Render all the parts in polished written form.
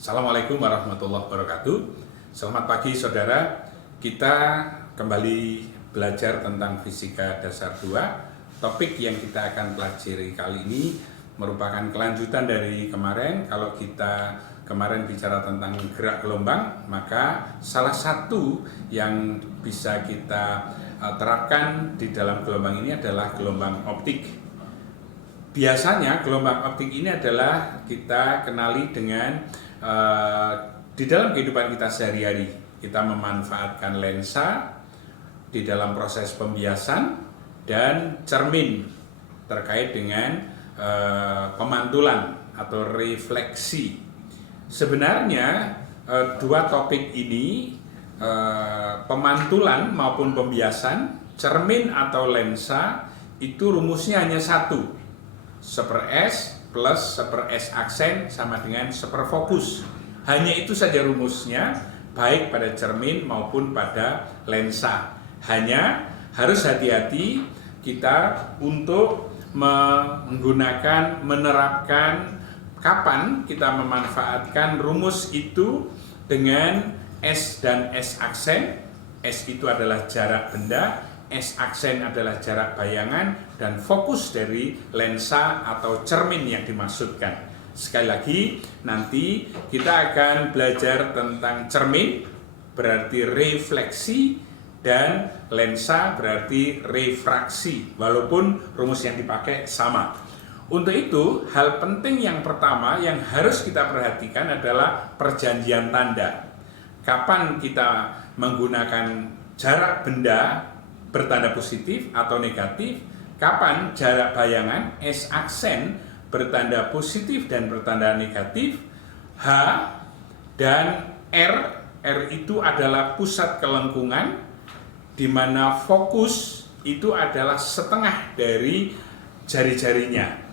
Assalamualaikum warahmatullahi wabarakatuh. Selamat pagi saudara. Kita kembali belajar tentang fisika dasar 2. Topik yang kita akan pelajari kali ini merupakan kelanjutan dari kemarin. Kalau kita kemarin bicara tentang gerak gelombang, maka salah satu yang bisa kita terapkan di dalam gelombang ini adalah gelombang optik. Biasanya gelombang optik ini adalah kita kenali dengan di dalam kehidupan kita sehari-hari. Kita memanfaatkan lensa di dalam proses pembiasan dan cermin terkait dengan pemantulan atau refleksi. Sebenarnya dua topik ini, pemantulan maupun pembiasan, cermin atau lensa, itu rumusnya hanya satu. S/S plus S aksen sama dengan fokus. Hanya itu saja rumusnya, baik pada cermin maupun pada lensa. Hanya harus hati-hati kita untuk menerapkan kapan kita memanfaatkan rumus itu dengan S dan S aksen. S itu adalah jarak benda, S aksen adalah jarak bayangan, dan fokus dari lensa atau cermin yang dimaksudkan. Sekali lagi, nanti kita akan belajar tentang cermin, berarti refleksi, dan lensa berarti refraksi, walaupun rumus yang dipakai sama. Untuk itu, hal penting yang pertama yang harus kita perhatikan adalah perjanjian tanda. Kapan kita menggunakan jarak benda bertanda positif atau negatif, kapan jarak bayangan S aksen bertanda positif dan bertanda negatif, H dan R. R itu adalah pusat kelengkungan, di mana fokus itu adalah setengah dari jari-jarinya.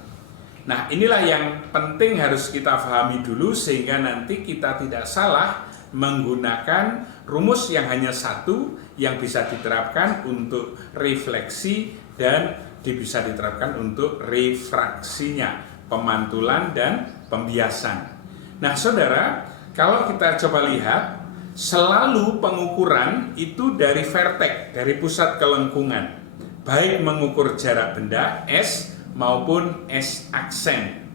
Nah, inilah yang penting harus kita pahami dulu sehingga nanti kita tidak salah menggunakan rumus yang hanya satu yang bisa diterapkan untuk refleksi dan bisa diterapkan untuk refraksinya, pemantulan dan pembiasan. Nah, saudara, kalau kita coba lihat, selalu pengukuran itu dari vertex, dari pusat kelengkungan, baik mengukur jarak benda S maupun S aksen.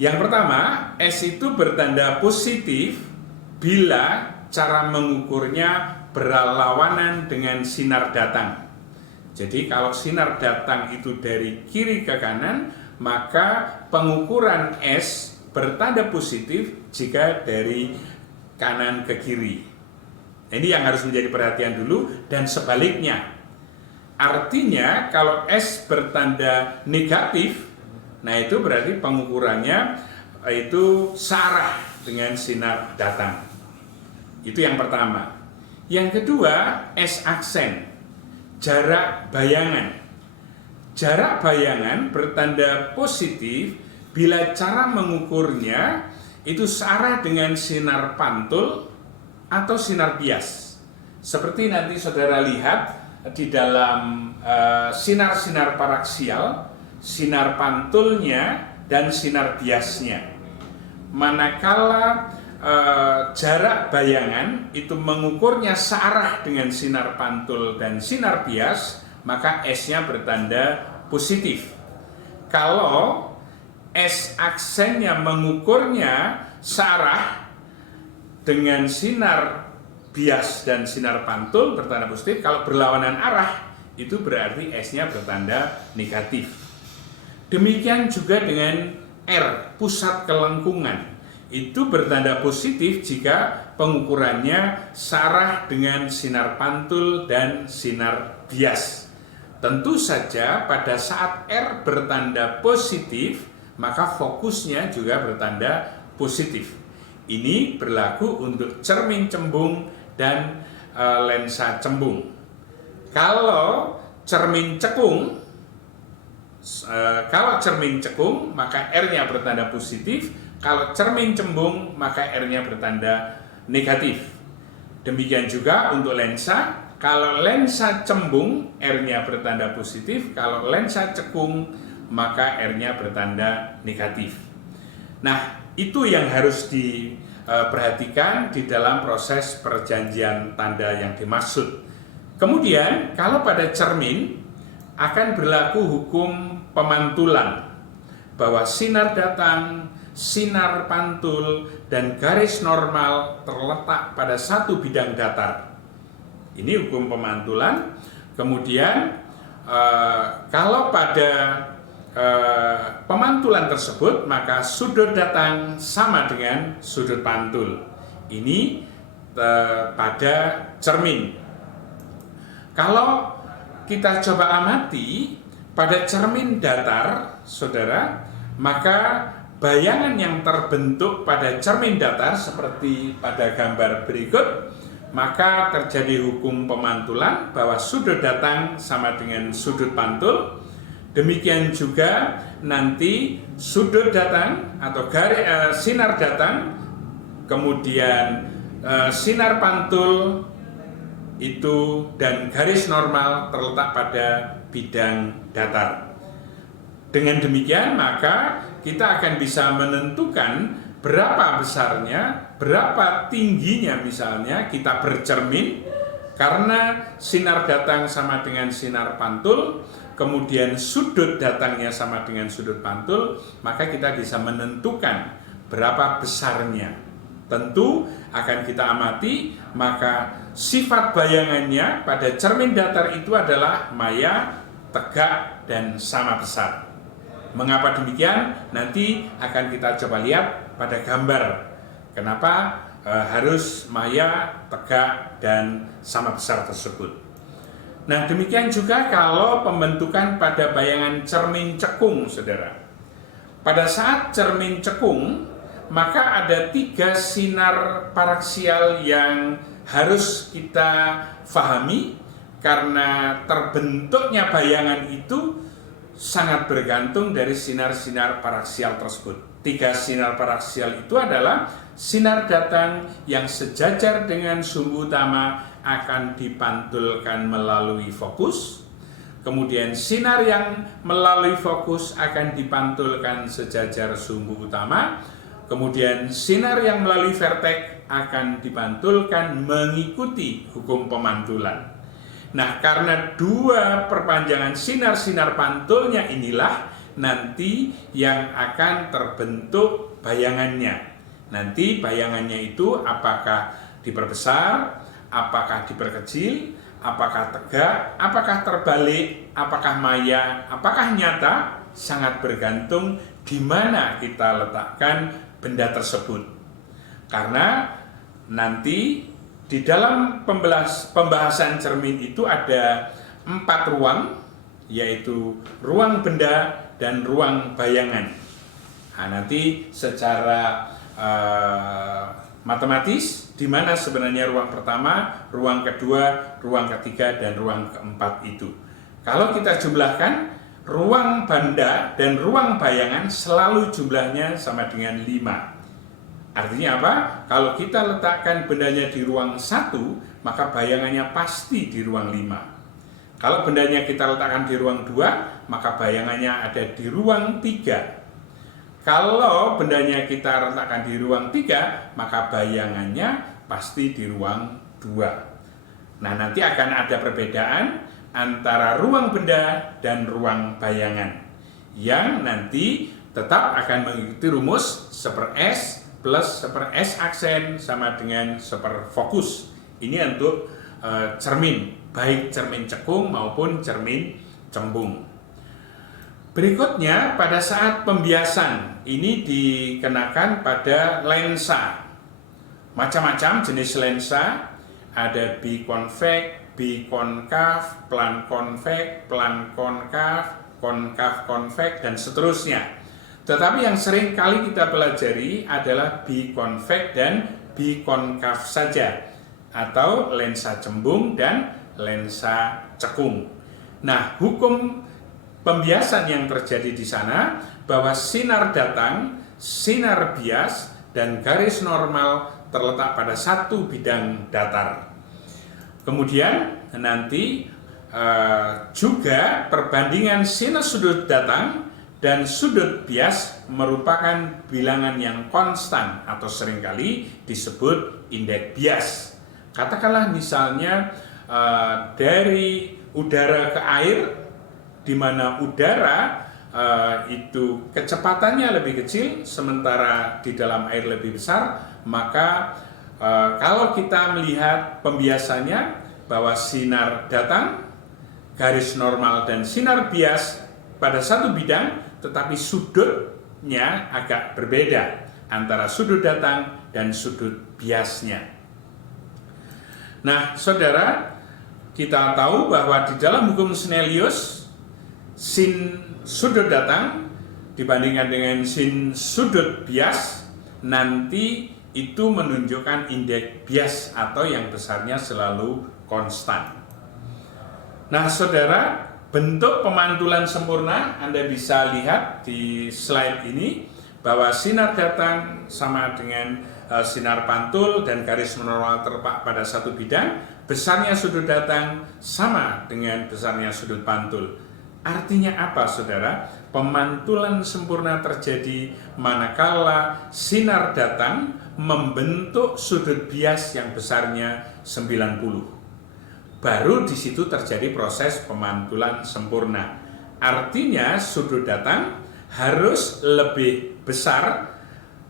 Yang pertama, S itu bertanda positif bila cara mengukurnya berlawanan dengan sinar datang. Jadi kalau sinar datang itu dari kiri ke kanan, maka pengukuran S bertanda positif jika dari kanan ke kiri. Ini yang harus menjadi perhatian dulu, dan sebaliknya. Artinya kalau S bertanda negatif, nah itu berarti pengukurannya itu searah dengan sinar datang. Itu yang pertama. Yang kedua, S aksen, jarak bayangan. Jarak bayangan bertanda positif bila cara mengukurnya itu searah dengan sinar pantul atau sinar bias. Seperti nanti saudara lihat di dalam sinar-sinar paraksial, sinar pantulnya dan sinar biasnya. Manakala jarak bayangan itu mengukurnya searah dengan sinar pantul dan sinar bias, maka S-nya bertanda positif. Kalau S aksennya mengukurnya searah dengan sinar bias dan sinar pantul bertanda positif, kalau berlawanan arah itu berarti S-nya bertanda negatif. Demikian juga dengan R, pusat kelengkungan. Itu bertanda positif jika pengukurannya searah dengan sinar pantul dan sinar bias. Tentu saja pada saat R bertanda positif, maka fokusnya juga bertanda positif. Ini berlaku untuk cermin cembung dan lensa cembung. Kalau cermin cekung, maka R-nya bertanda positif. Kalau cermin cembung, maka R-nya bertanda negatif. Demikian juga untuk lensa. Kalau lensa cembung, R-nya bertanda positif. Kalau lensa cekung, maka R-nya bertanda negatif. Nah, itu yang harus diperhatikan di dalam proses perjanjian tanda yang dimaksud. Kemudian, kalau pada cermin akan berlaku hukum pemantulan, bahwa sinar datang, sinar pantul, dan garis normal terletak pada satu bidang datar. Ini hukum pemantulan. Kemudian kalau pada pemantulan tersebut, maka sudut datang sama dengan sudut pantul. Ini pada cermin. Kalau kita coba amati pada cermin datar, saudara, maka bayangan yang terbentuk pada cermin datar seperti pada gambar berikut, maka terjadi hukum pemantulan bahwa sudut datang sama dengan sudut pantul. Demikian juga nanti sudut datang atau sinar datang, kemudian sinar pantul itu dan garis normal terletak pada bidang datar. Dengan demikian maka kita akan bisa menentukan berapa besarnya, berapa tingginya misalnya kita bercermin, karena sinar datang sama dengan sinar pantul, kemudian sudut datangnya sama dengan sudut pantul, maka kita bisa menentukan berapa besarnya. Tentu akan kita amati, maka sifat bayangannya pada cermin datar itu adalah maya, tegak, dan sama besar. Mengapa demikian? Nanti akan kita coba lihat pada gambar. Kenapa harus maya, tegak, dan sama besar tersebut. Nah, demikian juga kalau pembentukan pada bayangan cermin cekung, saudara. Pada saat cermin cekung, maka ada 3 sinar paraksial yang harus kita fahami, karena terbentuknya bayangan itu sangat bergantung dari sinar-sinar paraksial tersebut. 3 sinar paraksial itu adalah sinar datang yang sejajar dengan sumbu utama akan dipantulkan melalui fokus. Kemudian sinar yang melalui fokus akan dipantulkan sejajar sumbu utama. Kemudian sinar yang melalui vertek akan dipantulkan mengikuti hukum pemantulan. Nah, karena 2 perpanjangan sinar-sinar pantulnya inilah nanti yang akan terbentuk bayangannya. Nanti bayangannya itu apakah diperbesar, apakah diperkecil, apakah tegak, apakah terbalik, apakah maya, apakah nyata, sangat bergantung di mana kita letakkan benda tersebut. Karena nanti di dalam pembahasan cermin itu ada 4 ruang, yaitu ruang benda dan ruang bayangan. Nah, nanti secara matematis, di mana sebenarnya ruang pertama, ruang kedua, ruang ketiga, dan ruang keempat itu. Kalau kita jumlahkan, ruang benda dan ruang bayangan selalu jumlahnya sama dengan 5. Artinya apa? Kalau kita letakkan bendanya di ruang 1, maka bayangannya pasti di ruang 5. Kalau bendanya kita letakkan di ruang 2, maka bayangannya ada di ruang 3. Kalau bendanya kita letakkan di ruang 3, maka bayangannya pasti di ruang 2. Nah, nanti akan ada perbedaan antara ruang benda dan ruang bayangan, yang nanti tetap akan mengikuti rumus 1/S plus 1/S aksen sama dengan 1/fokus. Ini untuk cermin, baik cermin cekung maupun cermin cembung. Berikutnya, pada saat pembiasan, ini dikenakan pada lensa. Macam-macam jenis lensa, ada biconvex, bikonkav, plan konvex, plan konkav, konkav konvex, dan seterusnya. Tetapi yang sering kali kita pelajari adalah biconvex dan bikonkav saja, atau lensa cembung dan lensa cekung. Nah, hukum pembiasan yang terjadi di sana bahwa sinar datang, sinar bias, dan garis normal terletak pada satu bidang datar. Kemudian nanti juga perbandingan sinus sudut datang dan sudut bias merupakan bilangan yang konstan atau seringkali disebut indeks bias. Katakanlah misalnya dari udara ke air, di mana udara itu kecepatannya lebih kecil sementara di dalam air lebih besar, maka kalau kita melihat pembiasannya bahwa sinar datang, garis normal dan sinar bias pada satu bidang, tetapi sudutnya agak berbeda antara sudut datang dan sudut biasnya. Nah, saudara, kita tahu bahwa di dalam hukum Snellius, sin sudut datang dibandingkan dengan sin sudut bias, nanti itu menunjukkan indeks bias atau yang besarnya selalu konstan. Nah, saudara, bentuk pemantulan sempurna Anda bisa lihat di slide ini bahwa sinar datang sama dengan sinar pantul dan garis normal terletak pada satu bidang, besarnya sudut datang sama dengan besarnya sudut pantul. Artinya apa, saudara? Pemantulan sempurna terjadi manakala sinar datang membentuk sudut bias yang besarnya 90. Baru di situ terjadi proses pemantulan sempurna. Artinya sudut datang harus lebih besar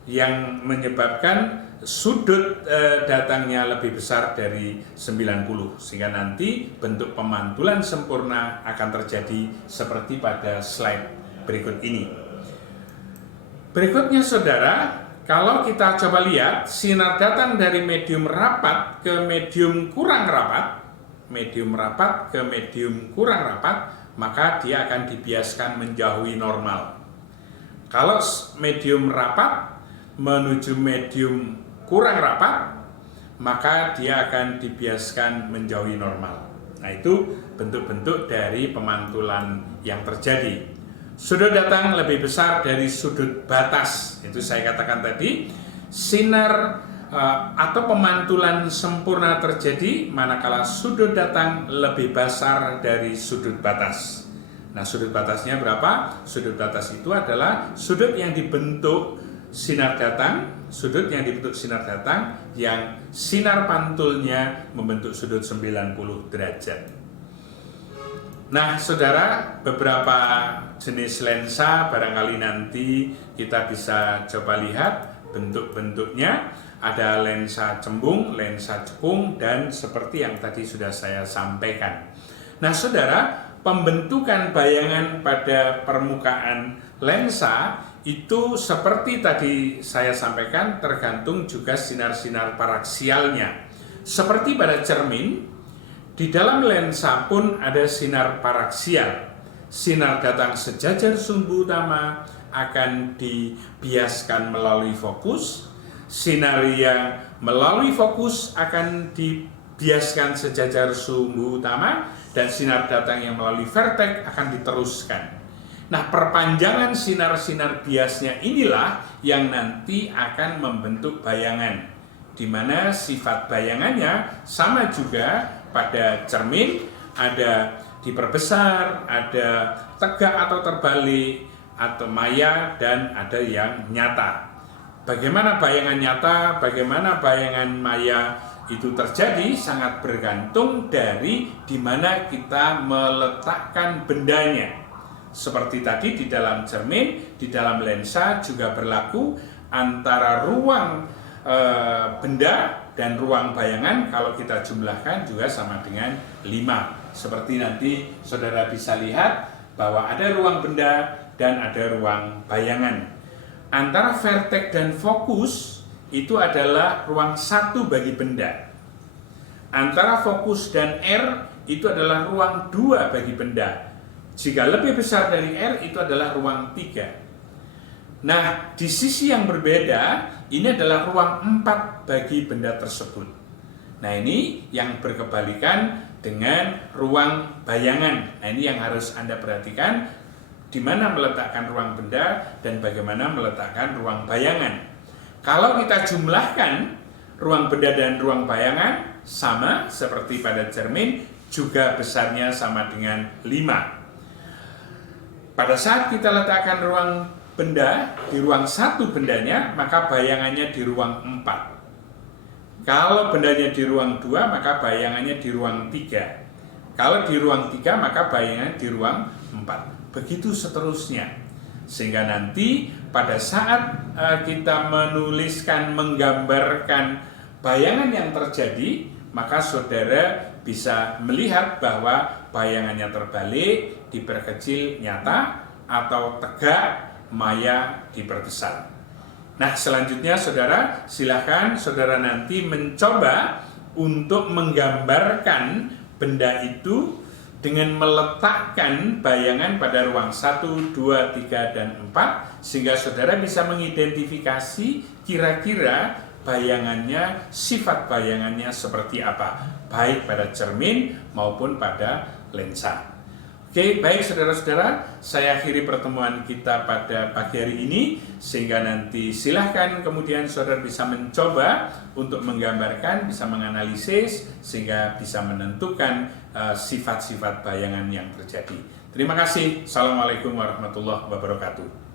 yang menyebabkan sudut datangnya lebih besar dari 90, sehingga nanti bentuk pemantulan sempurna akan terjadi seperti pada slide berikut ini. Berikutnya, saudara, kalau kita coba lihat sinar datang dari medium rapat ke medium kurang rapat, maka dia akan dibiaskan menjauhi normal. Kalau medium rapat menuju medium kurang rapat, maka dia akan dibiaskan menjauhi normal. Nah, itu bentuk-bentuk dari pemantulan yang terjadi. Sudut datang lebih besar dari sudut batas. Itu saya katakan tadi, sinar atau pemantulan sempurna terjadi manakala sudut datang lebih besar dari sudut batas. Nah, sudut batasnya berapa? Sudut batas itu adalah sudut yang dibentuk sinar datang, yang sinar pantulnya membentuk sudut 90 derajat. Nah, saudara, beberapa jenis lensa barangkali nanti kita bisa coba lihat bentuk-bentuknya. Ada lensa cembung, lensa cekung, dan seperti yang tadi sudah saya sampaikan. Nah, saudara, pembentukan bayangan pada permukaan lensa itu seperti tadi saya sampaikan tergantung juga sinar-sinar paraksialnya. Seperti pada cermin, di dalam lensa pun ada sinar paraksial. Sinar datang sejajar sumbu utama akan dibiaskan melalui fokus. Sinar yang melalui fokus akan dibiaskan sejajar sumbu utama, dan sinar datang yang melalui vertek akan diteruskan. Nah, perpanjangan sinar-sinar biasnya inilah yang nanti akan membentuk bayangan, di mana sifat bayangannya sama juga pada cermin, ada diperbesar, ada tegak atau terbalik, atau maya, dan ada yang nyata. Bagaimana bayangan nyata, bagaimana bayangan maya itu terjadi sangat bergantung dari di mana kita meletakkan bendanya. Seperti tadi di dalam cermin, di dalam lensa juga berlaku antara ruang benda dan ruang bayangan, kalau kita jumlahkan juga sama dengan 5. Seperti nanti saudara bisa lihat bahwa ada ruang benda dan ada ruang bayangan. Antara vertek dan fokus itu adalah ruang 1 bagi benda. Antara fokus dan R itu adalah ruang 2 bagi benda. Jika lebih besar dari R itu adalah ruang 3. Nah, di sisi yang berbeda, ini adalah ruang 4 bagi benda tersebut. Nah, ini yang berkebalikan dengan ruang bayangan. Nah, ini yang harus Anda perhatikan, di mana meletakkan ruang benda dan bagaimana meletakkan ruang bayangan. Kalau kita jumlahkan ruang benda dan ruang bayangan sama seperti pada cermin, juga besarnya sama dengan 5. Pada saat kita letakkan ruang benda di ruang satu bendanya, maka bayangannya di ruang 4. Kalau bendanya di ruang 2, maka bayangannya di ruang 3. Kalau di ruang 3, maka bayangannya di ruang 4. Begitu seterusnya. Sehingga nanti pada saat kita menuliskan, menggambarkan bayangan yang terjadi, maka saudara bisa melihat bahwa bayangannya terbalik, diperkecil nyata, atau tegak, maya diperbesar. Nah, selanjutnya saudara, silakan saudara nanti mencoba untuk menggambarkan benda itu dengan meletakkan bayangan pada ruang 1, 2, 3, dan 4, sehingga saudara bisa mengidentifikasi kira-kira bayangannya, sifat bayangannya seperti apa, baik pada cermin maupun pada lensa. Oke, baik saudara-saudara, saya akhiri pertemuan kita pada pagi hari ini, sehingga nanti silahkan kemudian saudara bisa mencoba untuk menggambarkan, bisa menganalisis, sehingga bisa menentukan sifat-sifat bayangan yang terjadi. Terima kasih. Assalamualaikum warahmatullahi wabarakatuh.